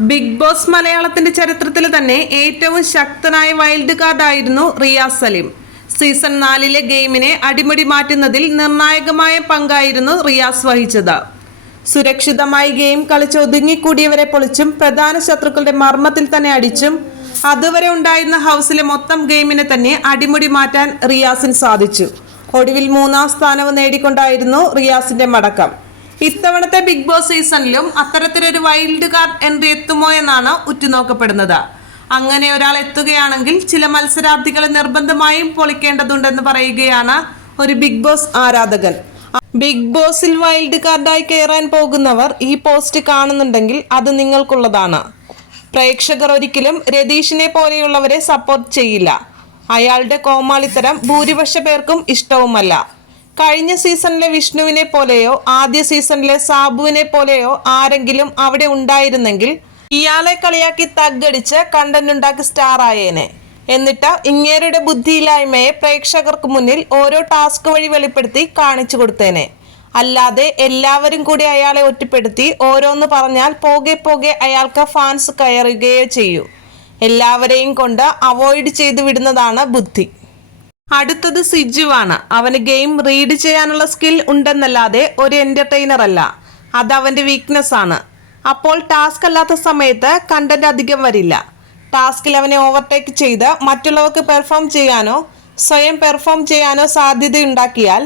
Big boss മലയാളത്തിന്റെ ചരിത്രത്തിൽ തന്നെ ഏറ്റവും ശക്തനായ വൈൽഡ് കാർഡ് ആയിരുന്നു റിയാസ് സലീം. സീസൺ നാലിലെ ഗെയിമിനെ അടിമുടി മാറ്റുന്നതിൽ നിർണായകമായ പങ്കായിരുന്നു റിയാസ് വഹിച്ചത്. സുരക്ഷിതമായി ഗെയിം കളിച്ച് ഒതുങ്ങിക്കൂടിയവരെ പൊളിച്ചും പ്രധാന ശത്രുക്കളുടെ മർമ്മത്തിൽ തന്നെ അടിച്ചും അതുവരെ ഉണ്ടായിരുന്ന ഹൗസിലെ മൊത്തം ഗെയിമിനെ തന്നെ അടിമുടി മാറ്റാൻ റിയാസിന് സാധിച്ചു. ഒടുവിൽ മൂന്നാം സ്ഥാനവും നേടിക്കൊണ്ടായിരുന്നു റിയാസിന്റെ മടക്കം. ഇത്തവണത്തെ ബിഗ് ബോസ് സീസണിലും അത്തരത്തിലൊരു വൈൽഡ് കാർഡ് എൻട്രി എത്തുമോ എന്നാണ് ഉറ്റുനോക്കപ്പെടുന്നത്. അങ്ങനെ ഒരാൾ എത്തുകയാണെങ്കിൽ ചില മത്സരാർത്ഥികളെ നിർബന്ധമായും പൊളിക്കേണ്ടതുണ്ടെന്ന് പറയുകയാണ് ഒരു ബിഗ് ബോസ് ആരാധകൻ. ബിഗ് ബോസിൽ വൈൽഡ് കാർഡായി കയറാൻ പോകുന്നവർ ഈ പോസ്റ്റ് കാണുന്നുണ്ടെങ്കിൽ അത് നിങ്ങൾക്കുള്ളതാണ്. പ്രേക്ഷകർ ഒരിക്കലും രതീഷിനെ പോലെയുള്ളവരെ സപ്പോർട്ട് ചെയ്യില്ല. അയാളുടെ കോമാളിത്തരം ഭൂരിപക്ഷ പേർക്കും ഇഷ്ടവുമല്ല. കഴിഞ്ഞ സീസണിലെ വിഷ്ണുവിനെ പോലെയോ ആദ്യ സീസണിലെ സാബുവിനെ പോലെയോ ആരെങ്കിലും അവിടെ ഉണ്ടായിരുന്നെങ്കിൽ ഇയാളെ കളിയാക്കി തഗ്ഗടിച്ച് കണ്ടന്റ് ഉണ്ടാക്കി സ്റ്റാർ ആയേനെ എന്നിട്ട് ഇങ്ങേരുടെ ബുദ്ധിയില്ലായ്മയെ പ്രേക്ഷകർക്ക് മുന്നിൽ ഓരോ ടാസ്ക് വഴി വെളിപ്പെടുത്തി കാണിച്ചു കൊടുത്തേനെ. അല്ലാതെ എല്ലാവരും കൂടി അയാളെ ഒറ്റപ്പെടുത്തി ഓരോന്ന് പറഞ്ഞാൽ പോകെ പോകെ അയാൾക്ക് ഫാൻസ് കയറുകയോ ചെയ്യൂ. എല്ലാവരെയും കൊണ്ട് അവോയ്ഡ് ചെയ്തു വിടുന്നതാണ് ബുദ്ധി. അടുത്തത് സിജുവാണ്. അവന് ഗെയിം റീഡ് ചെയ്യാനുള്ള സ്കിൽ ഉണ്ടെന്നല്ലാതെ ഒരു എന്റർടൈനർ അല്ല അത് അവന്റെ വീക്ക്നെസ് ആണ് അപ്പോൾ ടാസ്ക് അല്ലാത്ത സമയത്ത് കണ്ടന്റ് അധികം വരില്ല. ടാസ്കിൽ അവനെ ഓവർടേക്ക് ചെയ്ത് മറ്റുള്ളവർക്ക് പെർഫോം ചെയ്യാനോ സ്വയം പെർഫോം ചെയ്യാനോ സാധ്യതയുണ്ടാക്കിയാൽ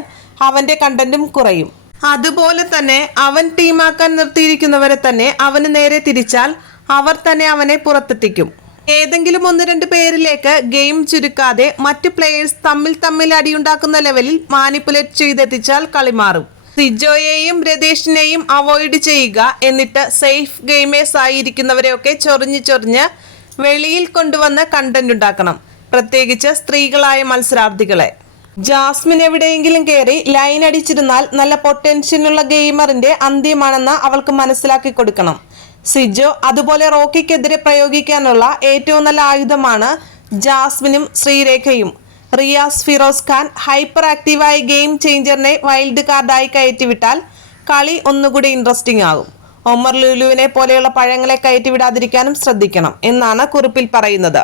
അവന്റെ കണ്ടന്റും കുറയും. അതുപോലെ തന്നെ അവൻ ടീമാക്കാൻ നിർത്തിയിരിക്കുന്നവരെ തന്നെ അവന് നേരെ തിരിച്ചാൽ അവർ തന്നെ അവനെ പുറത്തെത്തിക്കും. ഏതെങ്കിലും ഒന്ന് രണ്ട് പേരിലേക്ക് ഗെയിം ചുരുക്കാതെ മറ്റ് പ്ലേയേഴ്സ് തമ്മിൽ തമ്മിൽ അടിയുണ്ടാക്കുന്ന ലെവലിൽ മാനിപ്പുലേറ്റ് ചെയ്തെത്തിച്ചാൽ കളി മാറും. സിജോയെയും രതീഷിനെയും അവോയ്ഡ് ചെയ്യുക എന്നിട്ട് സേഫ് ഗെയിമേഴ്സ് ആയിരിക്കുന്നവരെയൊക്കെ ചൊറിഞ്ഞ് ചൊറിഞ്ഞ് വെളിയിൽ കൊണ്ടുവന്ന് കണ്ടന്റ് ഉണ്ടാക്കണം. പ്രത്യേകിച്ച് സ്ത്രീകളായ മത്സരാർത്ഥികളെ. ജാസ്മിൻ എവിടെയെങ്കിലും കയറി ലൈൻ അടിച്ചിരുന്നാൽ നല്ല പൊട്ടൻഷ്യലുള്ള ഗെയിമറിന്റെ അന്ത്യമാണെന്ന് അവൾക്ക് മനസ്സിലാക്കി കൊടുക്കണം. സിജോ അതുപോലെ റോക്കിക്കെതിരെ പ്രയോഗിക്കാനുള്ള ഏറ്റവും നല്ല ആയുധമാണ് ജാസ്മിനും ശ്രീരേഖയും. റിയാസ് ഫിറോസ് ഖാൻ ഹൈപ്പർ ആക്റ്റീവായ ഗെയിം ചേഞ്ചറിനെ വൈൽഡ് കാർഡായി കയറ്റിവിട്ടാൽ കളി ഒന്നുകൂടി ഇൻട്രസ്റ്റിംഗ് ആകും. ഒമർ ലുലുവിനെ പോലെയുള്ള പഴങ്ങളെ കയറ്റിവിടാതിരിക്കാനും ശ്രദ്ധിക്കണം എന്നാണ് കുറിപ്പിൽ പറയുന്നത്.